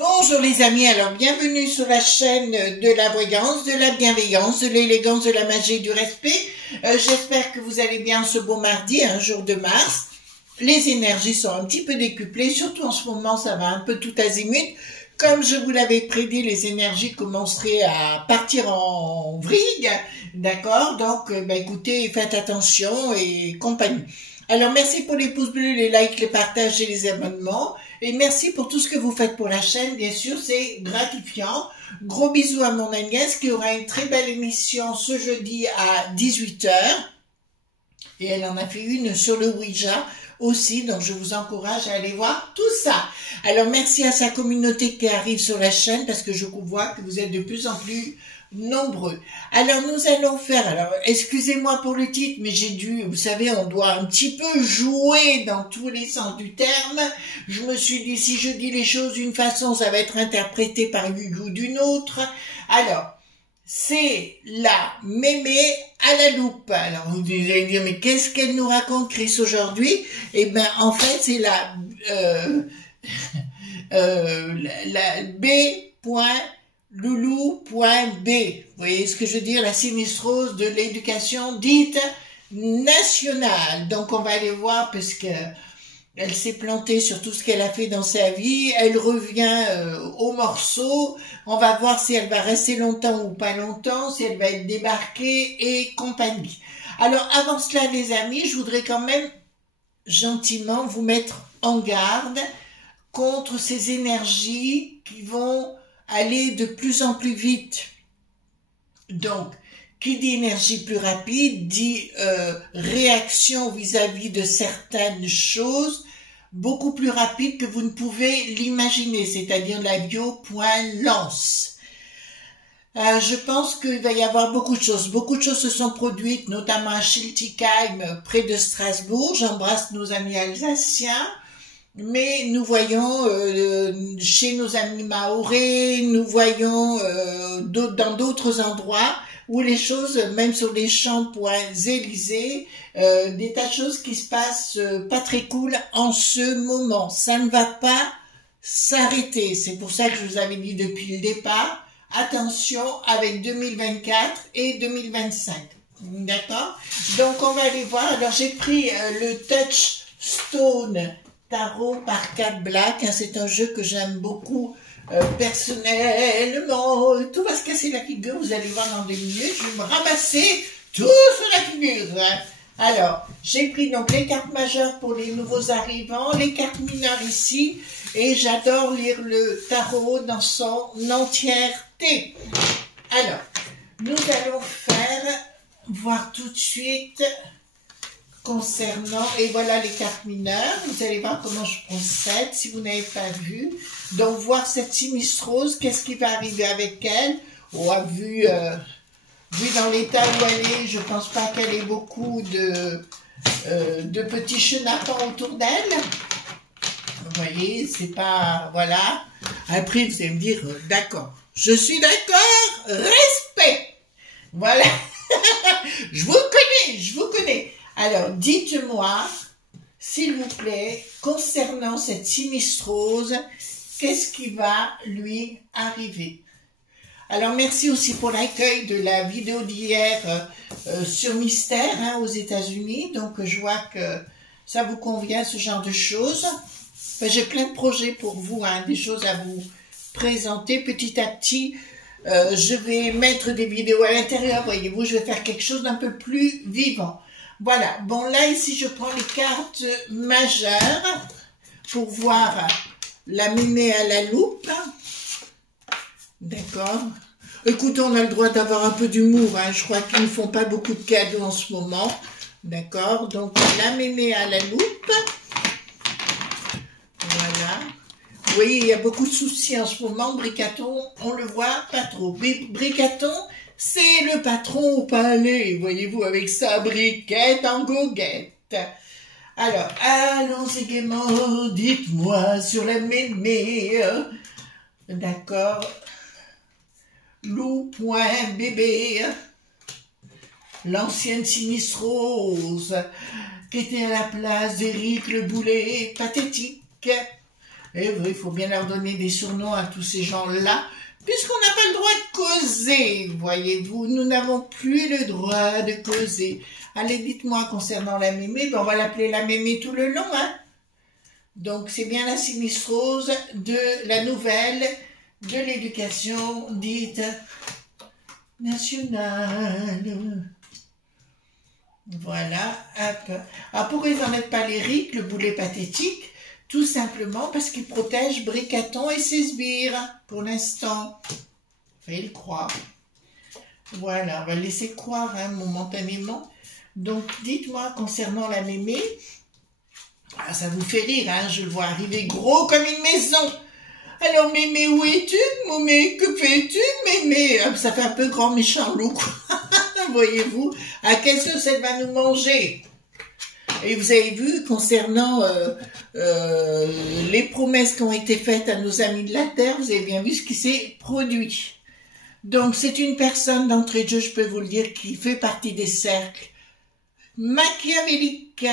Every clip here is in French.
Bonjour les amis, alors bienvenue sur la chaîne de la voyance, de la bienveillance, de l'élégance, de la magie et du respect. J'espère que vous allez bien ce beau mardi, un jour de mars. Les énergies sont un petit peu décuplées, surtout en ce moment ça va un peu tout azimut. Comme je vous l'avais prédit, les énergies commenceraient à partir en vrille, d'accord? Donc écoutez, faites attention et compagnie. Alors merci pour les pouces bleus, les likes, les partages et les abonnements. Et merci pour tout ce que vous faites pour la chaîne, bien sûr, c'est gratifiant. Gros bisous à mon Agnès qui aura une très belle émission ce jeudi à 18 h. Et elle en a fait une sur le Ouija aussi, donc je vous encourage à aller voir tout ça. Alors merci à sa communauté qui arrive sur la chaîne parce que je vois que vous êtes de plus en plus nombreux. Alors nous allons faire, alors excusez-moi pour le titre, mais j'ai dû, vous savez, on doit un petit peu jouer dans tous les sens du terme. Je me suis dit, si je dis les choses d'une façon, ça va être interprété par Hugo d'une autre. Alors, c'est la mémé à la loupe. Alors vous allez dire, mais qu'est-ce qu'elle nous raconte Chris aujourd'hui? Eh ben en fait c'est la B.loulou.b. Vous voyez ce que je veux dire? La sinistrose de l'éducation dite nationale. Donc on va aller voir parce que elle s'est plantée sur tout ce qu'elle a fait dans sa vie. Elle revient au morceau. On va voir si elle va rester longtemps ou pas longtemps, si elle va être débarquée et compagnie. Alors avant cela les amis, je voudrais quand même gentiment vous mettre en garde contre ces énergies qui vont aller de plus en plus vite. Donc, qui dit énergie plus rapide, dit réaction vis-à-vis de certaines choses beaucoup plus rapide que vous ne pouvez l'imaginer, c'est-à-dire la bio.lance. Je pense qu'il va y avoir beaucoup de choses. Beaucoup de choses se sont produites, notamment à Schiltigheim, près de Strasbourg. J'embrasse nos amis alsaciens. Mais nous voyons chez nos amis mahorais, nous voyons dans d'autres endroits où les choses, même sur les Champs-Élysées, des tas de choses qui se passent pas très cool en ce moment. Ça ne va pas s'arrêter. C'est pour ça que je vous avais dit depuis le départ, attention avec 2024 et 2025. D'accord? Donc on va aller voir. Alors j'ai pris le Touchstone Tarot par 4 Black, hein, c'est un jeu que j'aime beaucoup personnellement. Tout va se casser la figure, vous allez voir dans 2 minutes, je vais me ramasser tout sur la figure. Hein. Alors, j'ai pris donc les cartes majeures pour les nouveaux arrivants, les cartes mineures ici, et j'adore lire le tarot dans son entièreté. Alors, nous allons voir tout de suite concernant, et voilà les cartes mineures, vous allez voir comment je procède si vous n'avez pas vu. Donc voir cette sinistrose, qu'est-ce qui va arriver avec elle? Vu dans l'état où elle est, je pense pas qu'elle ait beaucoup de petits chenapans autour d'elle. Vous voyez, c'est pas, voilà. Après vous allez me dire, d'accord, je suis d'accord, respect. Voilà, je vous connais. Alors, dites-moi, s'il vous plaît, concernant cette sinistrose, qu'est-ce qui va lui arriver? Alors, merci aussi pour l'accueil de la vidéo d'hier sur Mystère hein, aux États-Unis. Donc, je vois que ça vous convient, ce genre de choses. Enfin, j'ai plein de projets pour vous, hein, des choses à vous présenter petit à petit. Je vais mettre des vidéos à l'intérieur, voyez-vous, je vais faire quelque chose d'un peu plus vivant. Voilà, bon là ici je prends les cartes majeures pour voir la mémé à la loupe. D'accord. Écoutez, on a le droit d'avoir un peu d'humour, hein. Je crois qu'ils ne font pas beaucoup de cadeaux en ce moment. D'accord? Donc, la mémé à la loupe. Voilà. Vous voyez, il y a beaucoup de soucis en ce moment. Bricaton, on le voit pas trop. Bricaton, c'est le patron au palais, voyez-vous, avec sa briquette en goguette. Alors, allons-y gaiement, dites-moi sur la mémé. D'accord. Lou.bébé, l'ancienne sinistrose, qui était à la place d'Éric le boulet pathétique. Et oui, il faut bien leur donner des surnoms à tous ces gens-là, puisqu'on n'a pas le droit de causer, voyez-vous, nous n'avons plus le droit de causer. Allez, dites-moi concernant la mémé, ben on va l'appeler la mémé tout le long, hein. Donc, c'est bien la sinistrose de la nouvelle de l'éducation dite nationale. Voilà, hop. Alors, pourquoi ils n'en mettent pas l'Éric, le boulet pathétique? Tout simplement parce qu'il protège Bricaton et ses sbires, pour l'instant. Fallait le croire. Voilà, on va le laisser croire, hein, momentanément. Donc, dites-moi concernant la mémé. Ah, ça vous fait rire, hein, je le vois arriver gros comme une maison. Alors, mémé, où es-tu, mémé? Que fais-tu, mémé? Ça fait un peu grand méchant loup, quoi. Voyez-vous, à quelle sauce elle va nous manger? Et vous avez vu, concernant les promesses qui ont été faites à nos amis de la Terre, vous avez bien vu ce qui s'est produit. Donc, c'est une personne d'entrée de jeu, je peux vous le dire, qui fait partie des cercles machiavéliques.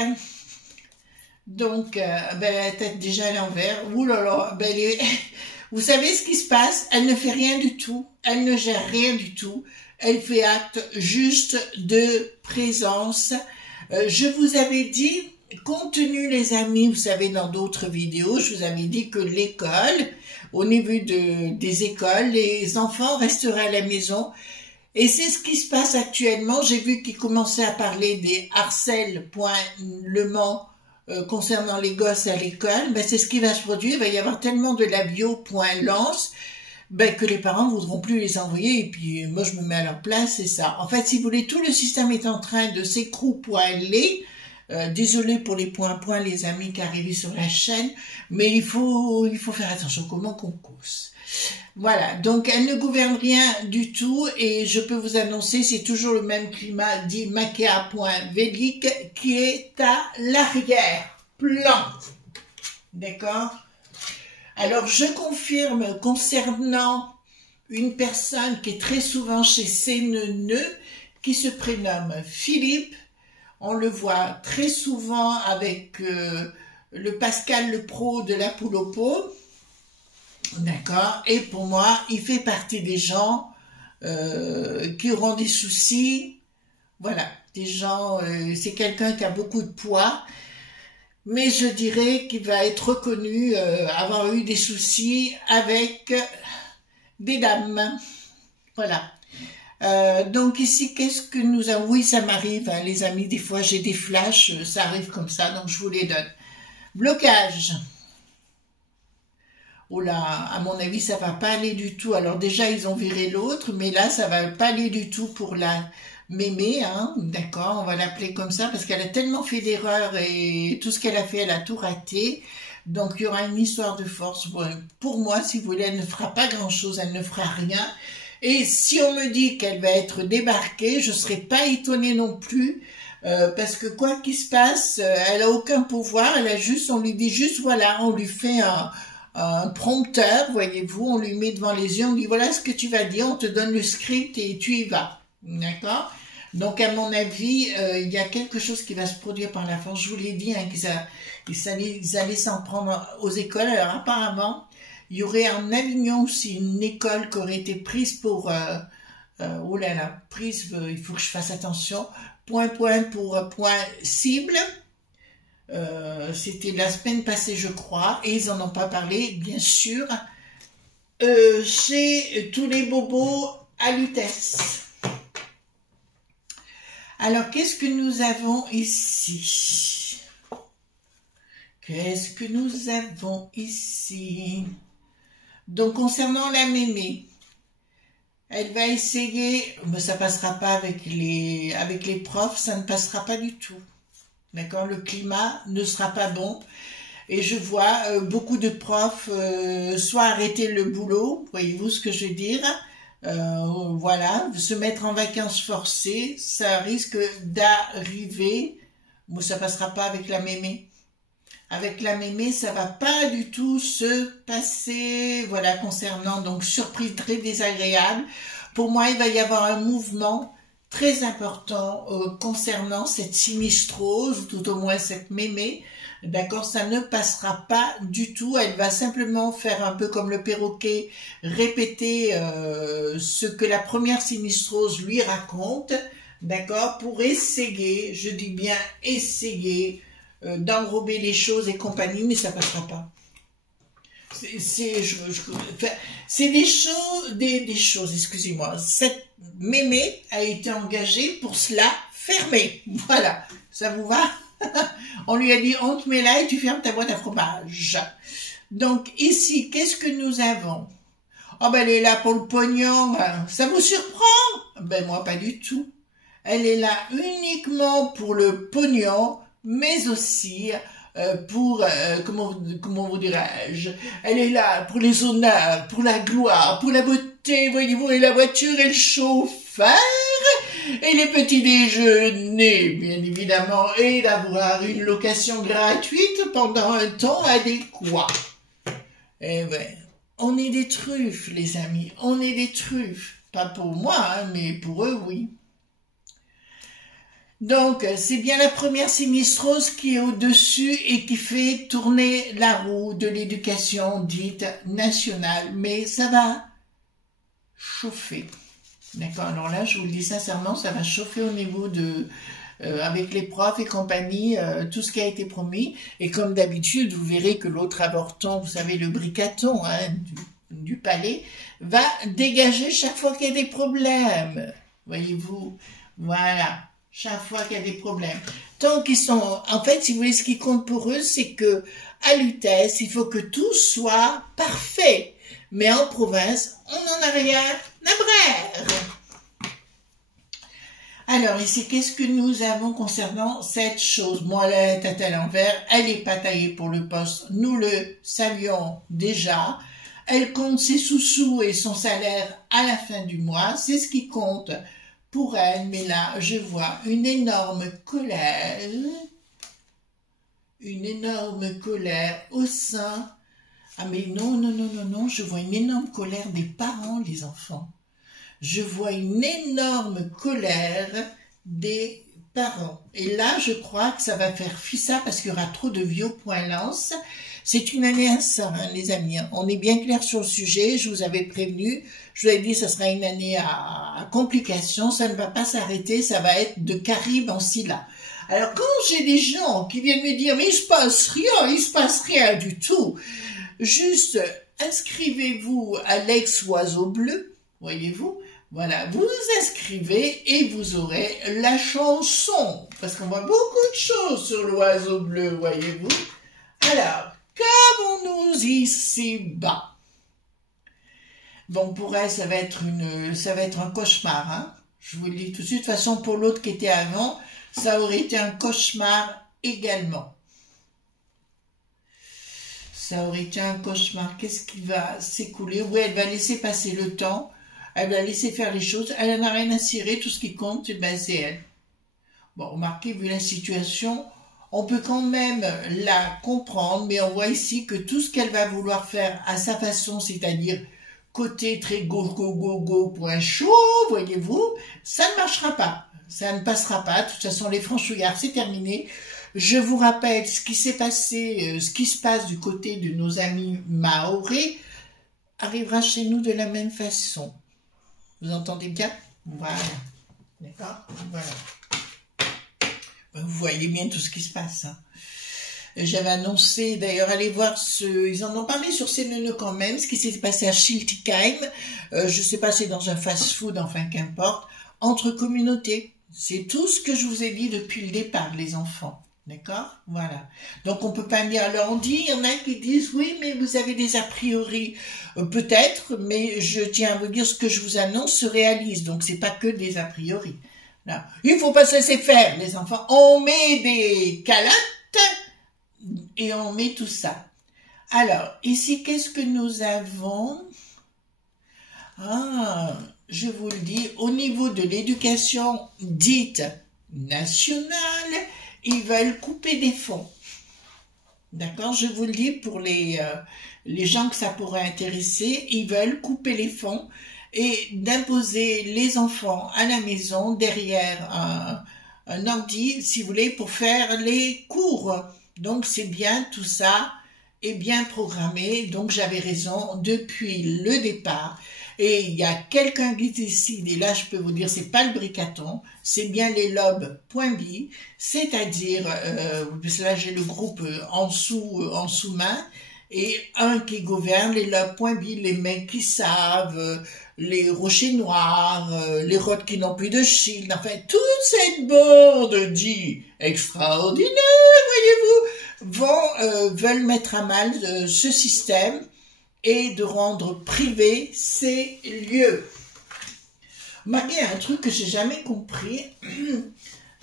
Donc, ben, la tête déjà à l'envers. Ouh là là, ben, vous savez ce qui se passe? Elle ne fait rien du tout. Elle ne gère rien du tout. Elle fait acte juste de présence. Je vous avais dit, compte tenu, les amis, vous savez, dans d'autres vidéos, je vous avais dit que l'école, au niveau des écoles, les enfants resteraient à la maison. Et c'est ce qui se passe actuellement. J'ai vu qu'ils commençaient à parler des harcèlements concernant les gosses à l'école. Ben, c'est ce qui va se produire. Il va y avoir tellement de labio.lance ben, que les parents ne voudront plus les envoyer. Et puis, moi, je me mets à leur place, c'est ça. En fait, si vous voulez, tout le système est en train de s'écrouler. Désolé pour les points, les amis qui arrivent sur la chaîne, mais il faut faire attention comment qu'on cause. Voilà, donc elle ne gouverne rien du tout et je peux vous annoncer, c'est toujours le même climat dit Makéa.vélique qui est à l'arrière-plan. D'accord? Alors je confirme concernant une personne qui est très souvent chez CNN, qui se prénomme Philippe. On le voit très souvent avec le Pascal le Pro de la poule au pot. D'accord? Et pour moi, il fait partie des gens qui auront des soucis. Voilà, des gens, c'est quelqu'un qui a beaucoup de poids. Mais je dirais qu'il va être reconnu avoir eu des soucis avec des dames. Voilà. Donc ici, qu'est-ce que nous avons? Oui, ça m'arrive, hein, les amis, des fois j'ai des flashs, ça arrive comme ça, donc je vous les donne. Blocage. Oh là, à mon avis, ça va pas aller du tout. Alors déjà, ils ont viré l'autre, mais là, ça va pas aller du tout pour la mémé, hein, d'accord, on va l'appeler comme ça, parce qu'elle a tellement fait d'erreurs et tout ce qu'elle a fait, elle a tout raté. Donc, il y aura une histoire de force. Pour moi, si vous voulez, elle ne fera pas grand-chose, elle ne fera rien. Et si on me dit qu'elle va être débarquée, je ne serai pas étonnée non plus, parce que quoi qu'il se passe, elle a aucun pouvoir, elle a juste, on lui dit juste, voilà, on lui fait un prompteur, voyez-vous, on lui met devant les yeux, on dit, voilà ce que tu vas dire, on te donne le script et tu y vas, d'accord? Donc, à mon avis, il y a quelque chose qui va se produire par la force. Je vous l'ai dit, hein, qu'ils allaient s'en prendre aux écoles. Alors, apparemment, il y aurait en Avignon aussi une école qui aurait été prise pour... oh là là, prise, il faut que je fasse attention. Point pour point cible. C'était la semaine passée, je crois, et ils n'en ont pas parlé, bien sûr, chez tous les bobos à l'UTES. Alors, qu'est-ce que nous avons ici? Qu'est-ce que nous avons ici? Donc, concernant la mémé, Elle va essayer, mais ça passera pas avec les profs, ça ne passera pas du tout. D'accord? Le climat ne sera pas bon. Et je vois beaucoup de profs soit arrêter le boulot, voyez-vous ce que je veux dire? Voilà, se mettre en vacances forcées, ça risque d'arriver. Bon, ça passera pas avec la mémé. Avec la mémé, ça va pas du tout se passer, voilà, concernant, donc, surprise très désagréable. Pour moi, il va y avoir un mouvement très important concernant cette sinistrose, tout au moins cette mémé. D'accord, ça ne passera pas du tout. Elle va simplement faire un peu comme le perroquet, répéter ce que la première sinistrose lui raconte, d'accord, pour essayer, je dis bien essayer, d'enrober les choses et compagnie, mais ça passera pas. C'est des choses, excusez-moi. Cette mémé a été engagée pour cela fermer. Voilà, ça vous va? On lui a dit, on te met là et tu fermes ta boîte à fromage. Donc ici, qu'est-ce que nous avons? Oh ben elle est là pour le pognon. Ça vous surprend? Ben moi pas du tout. Elle est là uniquement pour le pognon, mais aussi pour, comment vous dirais-je, elle est là pour les honneurs, pour la gloire, pour la beauté, voyez-vous, et la voiture et le chauffeur, et les petits déjeuners, bien évidemment, et d'avoir une location gratuite pendant un temps adéquat. Eh ben, on est des truffes, les amis, on est des truffes. Pas pour moi, hein, mais pour eux, oui. Donc, c'est bien la première sinistrose qui est au-dessus et qui fait tourner la roue de l'éducation dite nationale. Mais ça va chauffer. D'accord? Alors là, je vous le dis sincèrement, ça va chauffer au niveau de... avec les profs et compagnie, tout ce qui a été promis. Et comme d'habitude, vous verrez que l'autre avorton, vous savez, le bricaton hein, du palais, va dégager chaque fois qu'il y a des problèmes. Voyez-vous? Voilà. Chaque fois qu'il y a des problèmes. Tant qu'ils sont... En fait, si vous voulez, ce qui compte pour eux, c'est que à l'UTES, il faut que tout soit parfait. Mais en province, on n'en a rien à brère. Alors, ici, qu'est-ce que nous avons concernant cette chose? Moi, la tête à l'envers, elle n'est pas taillée pour le poste. Nous le savions déjà. Elle compte ses sous-sous et son salaire à la fin du mois. C'est ce qui compte pour elle, mais là, je vois une énorme colère au sein. Ah mais non, je vois une énorme colère des parents, les enfants. Je vois une énorme colère des parents. Et là, je crois que ça va faire fissa parce qu'il y aura trop de vieux points lance. C'est une année à ça, hein, les amis. On est bien clair sur le sujet. Je vous avais prévenu. Je vous avais dit que ça sera une année à complications. Ça ne va pas s'arrêter. Ça va être de Caraïbes en Scylla. Alors, quand j'ai des gens qui viennent me dire « Mais il se passe rien du tout », juste inscrivez-vous à l'ex-oiseau bleu, voyez-vous. Voilà, vous inscrivez et vous aurez la chanson. Parce qu'on voit beaucoup de choses sur l'oiseau bleu, voyez-vous. Alors, qu'avons-nous ici-bas? Bon, pour elle, ça va être un cauchemar, hein. Je vous le dis tout de suite. De toute façon, pour l'autre qui était avant, ça aurait été un cauchemar également. Ça aurait été un cauchemar. Qu'est-ce qui va s'écouler? Oui, elle va laisser passer le temps. Elle va laisser faire les choses. Elle n'en a rien à cirer. Tout ce qui compte, ben, c'est elle. Bon, remarquez, vu la situation, on peut quand même la comprendre, mais on voit ici que tout ce qu'elle va vouloir faire à sa façon, c'est-à-dire côté très go, point chaud, voyez-vous, ça ne marchera pas. Ça ne passera pas. De toute façon, les franchouillards, c'est terminé. Je vous rappelle ce qui s'est passé, ce qui se passe du côté de nos amis maoris arrivera chez nous de la même façon. Vous entendez bien? Voilà. D'accord? Voilà. Vous voyez bien tout ce qui se passe. Hein. J'avais annoncé, d'ailleurs, allez voir ils en ont parlé sur CNN quand même, ce qui s'est passé à Schiltigheim. Je sais pas, c'est dans un fast-food, enfin, qu'importe. Entre communautés. C'est tout ce que je vous ai dit depuis le départ, les enfants. D'accord? Voilà. Donc on peut pas me dire, alors on dit, il y en a qui disent, oui, mais vous avez des a priori. Peut-être, mais je tiens à vous dire, ce que je vous annonce se réalise. Donc c'est pas que des a priori. Là. Il faut pas se laisser faire, les enfants. On met des calottes et on met tout ça. Alors, ici, qu'est-ce que nous avons? Ah, je vous le dis, au niveau de l'éducation dite nationale, ils veulent couper des fonds. D'accord? Je vous le dis pour les gens que ça pourrait intéresser, ils veulent couper les fonds et d'imposer les enfants à la maison derrière un ordi, si vous voulez, pour faire les cours. Donc c'est bien, tout ça est bien programmé, donc j'avais raison depuis le départ. Et il y a quelqu'un qui décide, et là je peux vous dire, c'est pas le bricaton, c'est bien les lobes.bi, c'est-à-dire, là j'ai le groupe en sous-main, et un qui gouverne les lobes.bi, les mecs qui savent, les rochers noirs, les rottes qui n'ont plus de shield, enfin toute cette bande dit extraordinaire, voyez-vous, veulent mettre à mal ce système et de rendre privé ces lieux. Remarquez un truc que j'ai jamais compris.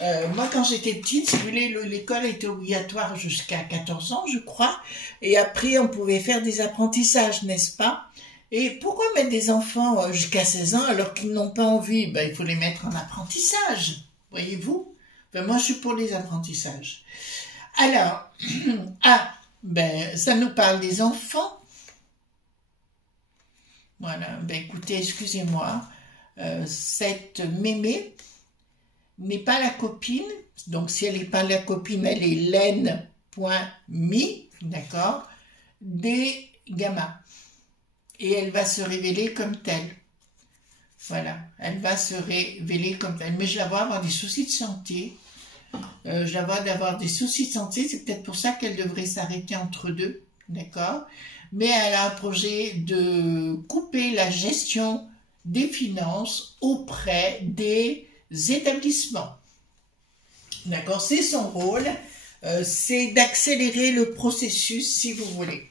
Moi, quand j'étais petite, si vous voulez, l'école était obligatoire jusqu'à 14 ans, je crois. Et après, on pouvait faire des apprentissages, n'est-ce pas? Et pourquoi mettre des enfants jusqu'à 16 ans alors qu'ils n'ont pas envie? Ben, il faut les mettre en apprentissage, voyez-vous? Ben, moi, je suis pour les apprentissages. Alors, ben, ça nous parle des enfants. Voilà, ben écoutez, excusez-moi, cette mémé n'est pas la copine, donc si elle n'est pas la copine, elle est laine.mi, d'accord, des gamins. Et elle va se révéler comme telle. Voilà, elle va se révéler comme telle. Mais je la vois avoir des soucis de santé. Je la vois d'avoir des soucis de santé, c'est peut-être pour ça qu'elle devrait s'arrêter entre deux, d'accord? Mais elle a un projet de couper la gestion des finances auprès des établissements. D'accord? C'est son rôle, c'est d'accélérer le processus, si vous voulez.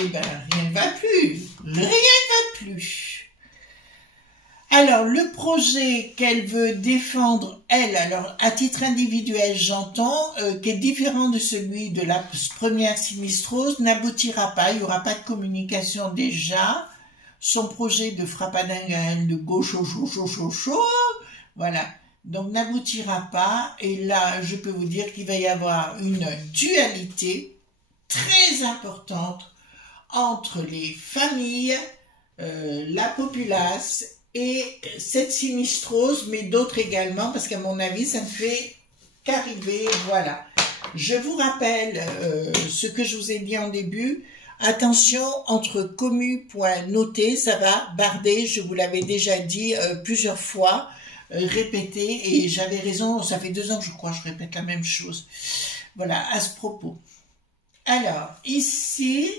Eh bien, rien ne va plus. Rien ne va plus. Alors, le projet qu'elle veut défendre, elle, alors, à titre individuel, j'entends, qui est différent de celui de la première sinistrose, n'aboutira pas, il n'y aura pas de communication déjà. Son projet de frappadingue de gauche, voilà. Donc, n'aboutira pas. Et là, je peux vous dire qu'il va y avoir une dualité très importante entre les familles, la populace et cette sinistrose, mais d'autres également, parce qu'à mon avis, ça ne fait qu'arriver, voilà. Je vous rappelle ce que je vous ai dit en début. Attention, entre commu.noté, ça va barder, je vous l'avais déjà dit plusieurs fois, répété, et j'avais raison, ça fait 2 ans, je crois, je répète la même chose. Voilà, à ce propos. Alors, ici...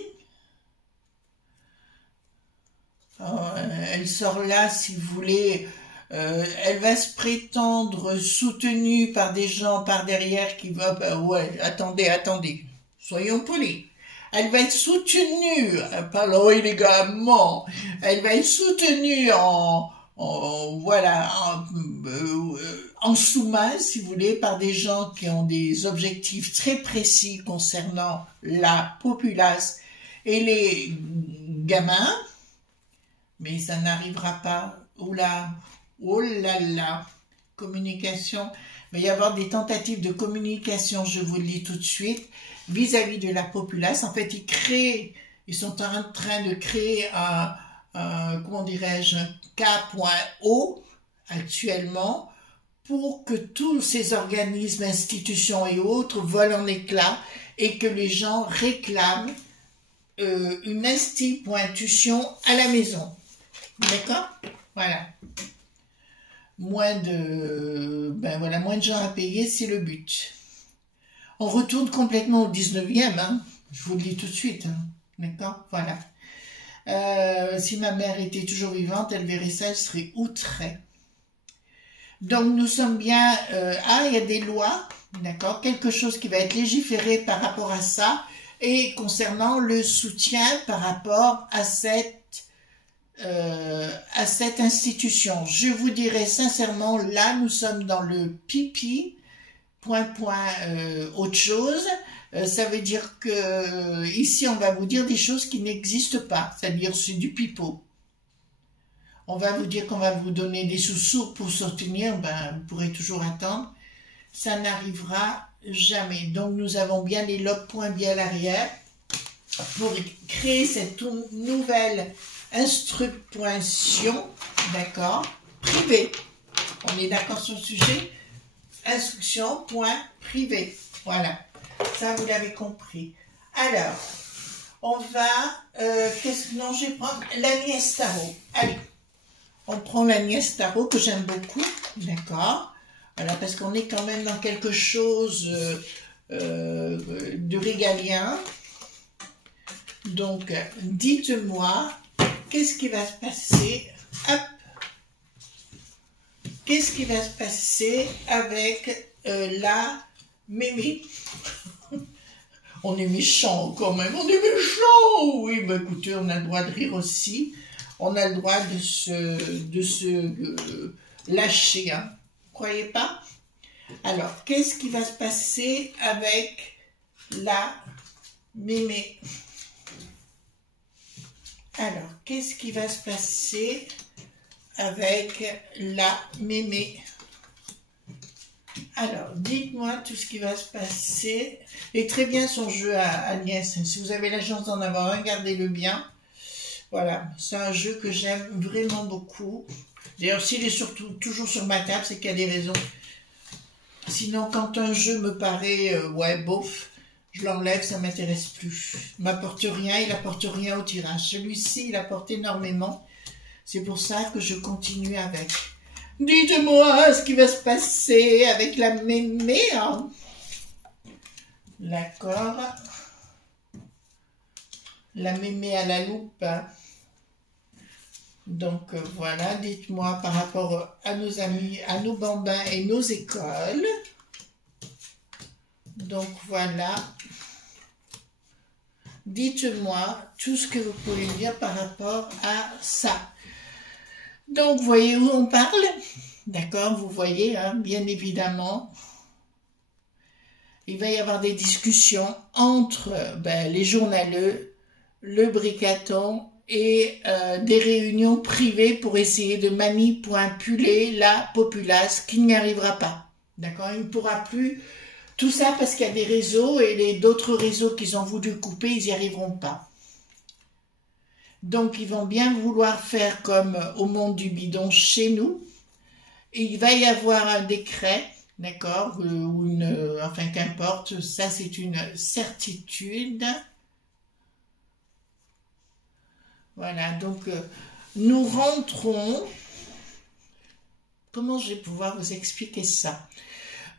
elle sort là, si vous voulez, elle va se prétendre soutenue par des gens par derrière qui vont... ouais, attendez, soyons polis. Elle va être soutenue, parlons élégamment, elle va être soutenue en sous-main, si vous voulez, par des gens qui ont des objectifs très précis concernant la populace et les gamins. Mais ça n'arrivera pas. Oh là là, communication. Il va y avoir des tentatives de communication, je vous le dis tout de suite, vis-à-vis de la populace. En fait, ils sont en train de créer comment dirais-je, un K.O actuellement pour que tous ces organismes, institutions et autres volent en éclats et que les gens réclament une institution à la maison. D'accord? Voilà. Moins de gens à payer, c'est le but. On retourne complètement au 19e, hein. Je vous le dis tout de suite. Hein. D'accord? Voilà. Si ma mère était toujours vivante, elle verrait ça, elle serait outrée. Donc nous sommes bien, il y a des lois, d'accord, quelque chose qui va être légiféré par rapport à ça, et concernant le soutien par rapport à cette institution. Je vous dirais sincèrement, là nous sommes dans le pipi, autre chose. Ça veut dire que ici on va vous dire des choses qui n'existent pas, c'est-à-dire c'est du pipeau. On va vous dire qu'on va vous donner des sous-sous pour soutenir, ben, vous pourrez toujours attendre. Ça n'arrivera jamais. Donc, nous avons bien les lobes bien à l'arrière pour créer cette nouvelle instruction, d'accord, privée. On est d'accord sur le sujet? Instruction, point, privé. Voilà. Ça, vous l'avez compris. Alors, on va... non, je vais prendre l'Agnès Tarot. Allez. On prend l'Agnès Tarot que j'aime beaucoup, d'accord. Voilà, parce qu'on est quand même dans quelque chose de régalien. Donc, dites-moi, qu'est-ce qui va se passer? Hop. Qu'est-ce qui va se passer avec la mémé? On est méchant quand même, on est méchant. Oui, bah écoutez, on a le droit de rire aussi. On a le droit de se lâcher, hein. Vous croyez pas? Alors, qu'est-ce qui va se passer avec la mémé? Alors, qu'est-ce qui va se passer avec la mémé? Alors, dites-moi tout ce qui va se passer. Et très bien son jeu à Agnès. Si vous avez la chance d'en avoir un, gardez-le bien. Voilà, c'est un jeu que j'aime vraiment beaucoup. D'ailleurs, s'il est surtout toujours sur ma table, c'est qu'il y a des raisons. Sinon, quand un jeu me paraît, ouais, bof, je l'enlève, ça ne m'intéresse plus. Il m'apporte rien, il n'apporte rien au tirage. Celui-ci, il apporte énormément. C'est pour ça que je continue avec. Dites-moi ce qui va se passer avec la mémé. Hein. D'accord. La mémé à la loupe. Donc voilà, dites-moi par rapport à nos amis, à nos bambins et nos écoles. Donc voilà. Dites-moi tout ce que vous pouvez dire par rapport à ça. Donc, vous voyez où on parle? D'accord, vous voyez, hein, bien évidemment. Il va y avoir des discussions entre les journaleux, le bricaton et des réunions privées pour essayer de manipuler la populace qui n'y arrivera pas. D'accord, il ne pourra plus... Tout ça parce qu'il y a des réseaux et d'autres réseaux qu'ils ont voulu couper, ils n'y arriveront pas. Donc, ils vont bien vouloir faire comme au monde du bidon chez nous. Il va y avoir un décret, d'accord, ou enfin, qu'importe, ça c'est une certitude. Voilà, donc, nous rentrons... Comment je vais pouvoir vous expliquer ça?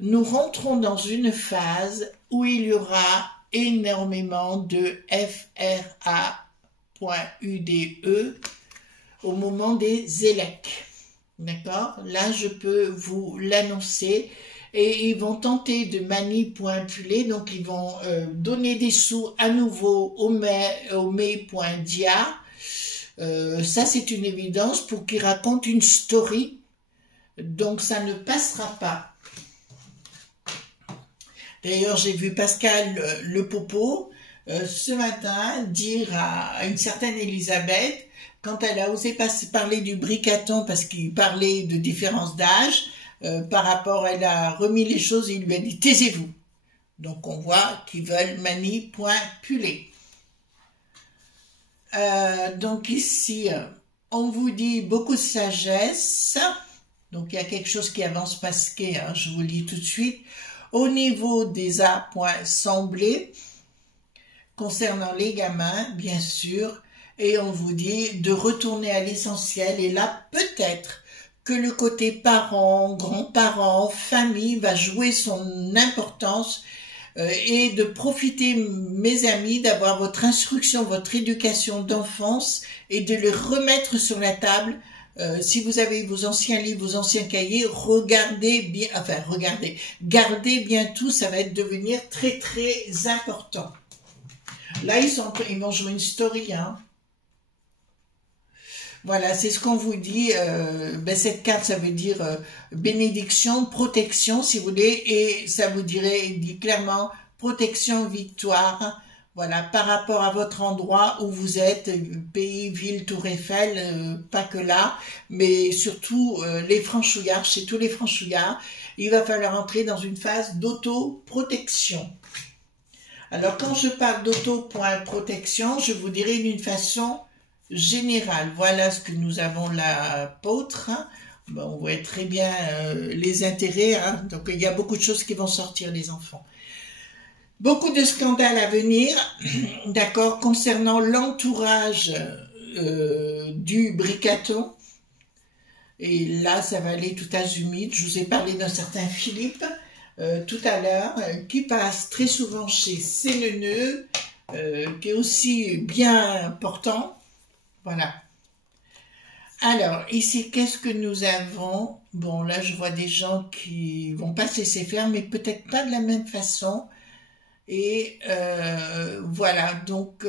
Nous rentrons dans une phase où il y aura énormément de FRA.UDE au moment des élections. D'accord? Là, je peux vous l'annoncer. Et ils vont tenter de manipuler, donc ils vont donner des sous à nouveau au mai.dia. Ça, c'est une évidence pour qu'ils racontent une story. Donc, ça ne passera pas. D'ailleurs, j'ai vu Pascal Le Popo ce matin dire à une certaine Elisabeth, quand elle a osé parler du bricaton parce qu'il parlait de différence d'âge, par rapport, elle a remis les choses et il lui a dit « taisez-vous ». Donc on voit qu'ils veulent manipuler. Donc ici, on vous dit beaucoup de sagesse. Donc il y a quelque chose qui avance masqué, hein, je vous le dis tout de suite. Au niveau des A.semblés, concernant les gamins, bien sûr, et on vous dit de retourner à l'essentiel. Et là, peut-être que le côté parents, grands-parents, famille va jouer son importance et de profiter, mes amis, d'avoir votre instruction, votre éducation d'enfance et de le remettre sur la table si vous avez vos anciens livres, vos anciens cahiers, regardez bien, enfin gardez bien tout, ça va devenir très très important. Là, ils vont jouer une story, hein. Voilà, c'est ce qu'on vous dit. Cette carte, ça veut dire bénédiction, protection, si vous voulez, et ça vous dit clairement protection, victoire. Voilà, par rapport à votre endroit où vous êtes, pays, ville, Tour Eiffel, pas que là, mais surtout les franchouillards, chez tous les franchouillards, il va falloir entrer dans une phase d'auto-protection. Alors, quand je parle d'auto-protection, je vous dirai d'une façon générale. Voilà ce que nous avons l'apôtre. Bon, on voit très bien les intérêts, hein. Donc il y a beaucoup de choses qui vont sortir, les enfants. Beaucoup de scandales à venir, d'accord, concernant l'entourage du Bricaton. Et là, ça va aller tout azimut. Je vous ai parlé d'un certain Philippe tout à l'heure, qui passe très souvent chez Séneneux, qui est aussi bien important. Voilà. Alors, ici, qu'est-ce que nous avons? Bon, là, je vois des gens qui vont pas se laisser faire, mais peut-être pas de la même façon. Et voilà, donc,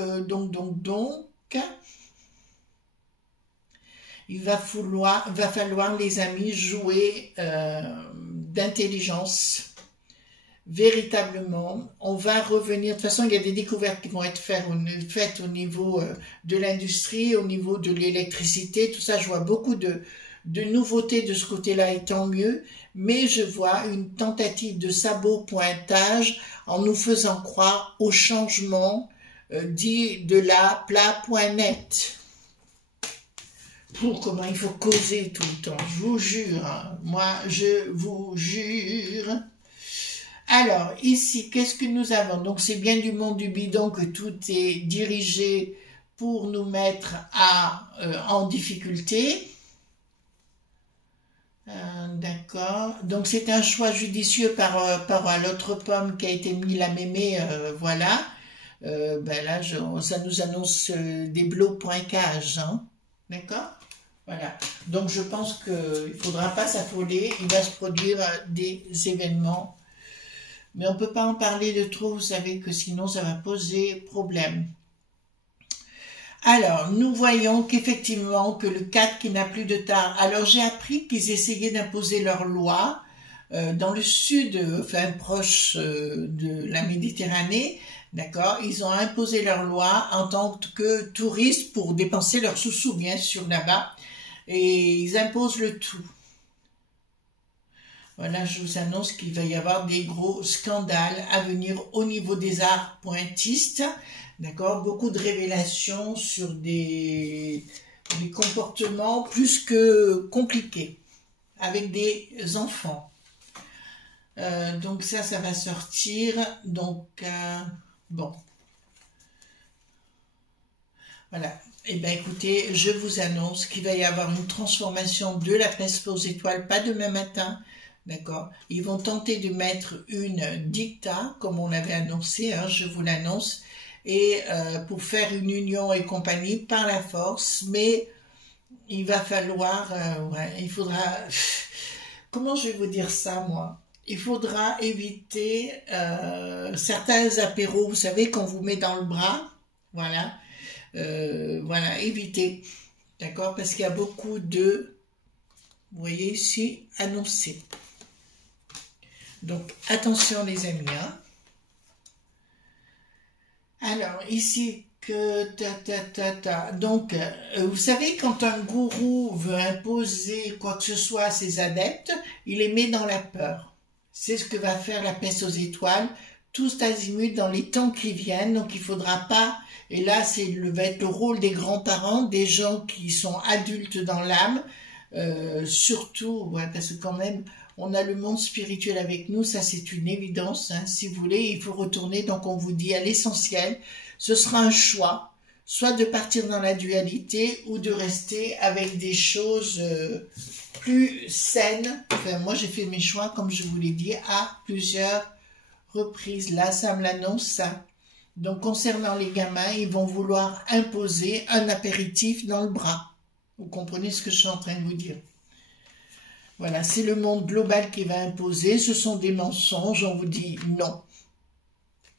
il va falloir, les amis, jouer d'intelligence. Véritablement, on va revenir. De toute façon, il y a des découvertes qui vont être faites au niveau de l'industrie, au niveau de l'électricité, tout ça. Je vois beaucoup de nouveautés de ce côté-là, et tant mieux. Mais je vois une tentative de sabot-pointage en nous faisant croire au changement dit de la plat.net. Pour comment il faut causer tout le temps, je vous jure, hein. Moi je vous jure. Alors, ici, qu'est-ce que nous avons? Donc, c'est bien du monde du bidon que tout est dirigé pour nous mettre en difficulté. D'accord. Donc, c'est un choix judicieux par l'autre pomme qui a été mis la mémé, voilà. Là, ça nous annonce des blocs.cage, hein. D'accord? Voilà. Donc, je pense qu'il ne faudra pas s'affoler. Il va se produire des événements. Mais on ne peut pas en parler de trop, vous savez que sinon ça va poser problème. Alors, nous voyons qu'effectivement, que le 4 qui n'a plus de tard. Alors, j'ai appris qu'ils essayaient d'imposer leur loi dans le sud, enfin proche de la Méditerranée, d'accord. Ils ont imposé leur loi en tant que touristes pour dépenser leurs sous-sous, bien sûr, là-bas. Et ils imposent le tout. Voilà, je vous annonce qu'il va y avoir des gros scandales à venir au niveau des arts pointistes. D'accord, beaucoup de révélations sur des comportements plus que compliqués avec des enfants. Donc ça va sortir. Donc, bon. Voilà. Eh bien, écoutez, je vous annonce qu'il va y avoir une transformation de la presse aux étoiles, pas demain matin. D'accord. Ils vont tenter de mettre une dicta, comme on l'avait annoncé, hein, je vous l'annonce, et pour faire une union et compagnie par la force, mais il va falloir, il faudra, comment je vais vous dire ça, moi? Il faudra éviter certains apéros, vous savez, qu'on vous met dans le bras, voilà, voilà, évitez, d'accord, parce qu'il y a beaucoup de, vous voyez ici, annoncé. Donc, attention les amis, hein. Alors, ici, donc, vous savez, quand un gourou veut imposer quoi que ce soit à ses adeptes, il les met dans la peur. C'est ce que va faire la peste aux étoiles, tous azimuts dans les temps qui viennent, donc il faudra pas, et là, va être le rôle des grands-parents, des gens qui sont adultes dans l'âme, surtout, ouais, parce que quand même, on a le monde spirituel avec nous, ça c'est une évidence, hein. Si vous voulez, il faut retourner, donc on vous dit à l'essentiel, ce sera un choix, soit de partir dans la dualité ou de rester avec des choses plus saines. Enfin, moi j'ai fait mes choix, comme je vous l'ai dit, à plusieurs reprises. Là, ça me l'annonce, ça. Donc concernant les gamins, ils vont vouloir imposer un apéritif dans le bras. Vous comprenez ce que je suis en train de vous dire? Voilà, c'est le monde global qui va imposer. Ce sont des mensonges. On vous dit non.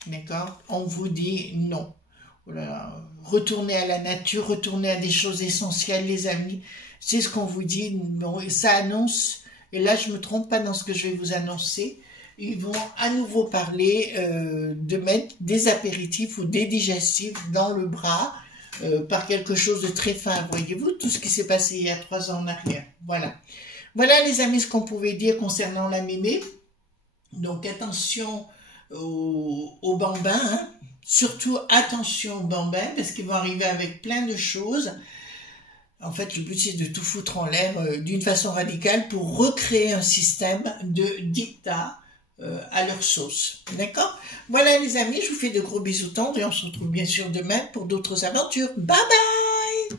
D'accord? On vous dit non. Voilà. Retournez à la nature, retournez à des choses essentielles, les amis. C'est ce qu'on vous dit. Bon, ça annonce, et là je ne me trompe pas dans ce que je vais vous annoncer, ils vont à nouveau parler de mettre des apéritifs ou des digestifs dans le bras par quelque chose de très fin. Voyez-vous tout ce qui s'est passé il y a 3 ans en arrière. Voilà. Voilà les amis ce qu'on pouvait dire concernant la mémé. Donc attention aux bambins, hein. Surtout attention aux bambins parce qu'ils vont arriver avec plein de choses. En fait, le but c'est de tout foutre en l'air d'une façon radicale pour recréer un système de dictat à leur sauce. D'accord? Voilà les amis, je vous fais de gros bisous tendres et on se retrouve bien sûr demain pour d'autres aventures. Bye bye!